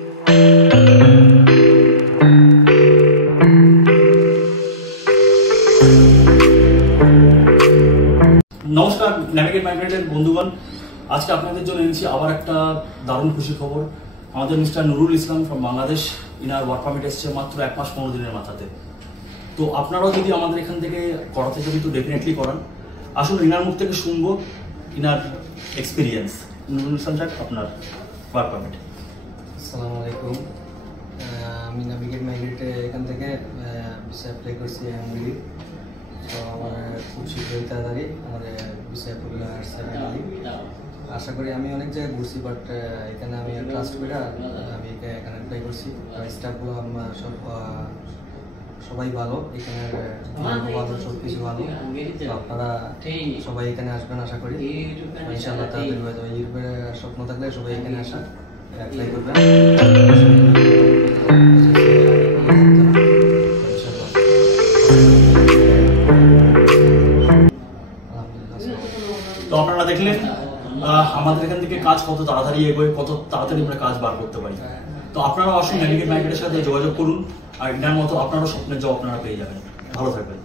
নমস্কার ন্যাভিগেট মাইগ্রেটের বন্ধুগণ, আজকে আপনাদের জন্য এনেছি আবার একটা দারুণ খুশি খবর। আমাদের mister Nurul Islam from Bangladesh, inner work permit এসছে মাত্র 1 মাস 15 দিনের মাথাতে। তো আপনারাও যদি আমাদের এখান থেকে করাতে চান কিন্তু ডেফিনেটলি করান। আসলে ইনার মুখ থেকে শুনবো ইনার এক্সপিরিয়েন্স। নুরুল ইসলাম সাহেব, আপনার ওয়ার্ক পারমিট। আসসালামু আলাইকুম, আমি ন্যাভিগেট মাইগ্রেটে এখান থেকে ভিসা অ্যাপ্লাই করছি আলহামদুলিল্লাহ। তো আমার খুব শীঘ্রই তাড়াতাড়ি আমার ভিসা অ্যাপ্রুভাল আসছে। আশা করি আমি অনেক জায়গায় ঘুরছি, বাট এখানে আমি ট্রাস্ট করে আমি এখানে অ্যাপ্লাই করছি। স্টাফগুলো সবাই ভালো, এখানে ভালো, সব কিছু ভালো। আপনারা সবাই এখানে আসবেন আশা করি, ইনশাআল্লাহ তাড়াতাড়ি হয়ে যাবে। ইউরোপের স্বপ্ন থাকলে সবাই এখানে আসা, অ্যাপ্লাই করবেন। তো আপনারা দেখলেন আমাদের এখান থেকে কাজ কত তাড়াতাড়ি এগোয়, কত তাড়াতাড়ি আমরা কাজ বার করতে পারি। তো আপনারাও আসুন ন্যাভিগেট মাইগ্রেটের সাথে যোগাযোগ করুন, আর এটার মতো আপনারও স্বপ্নের জব আপনারা পেয়ে যাবেন। ভালো থাকবেন।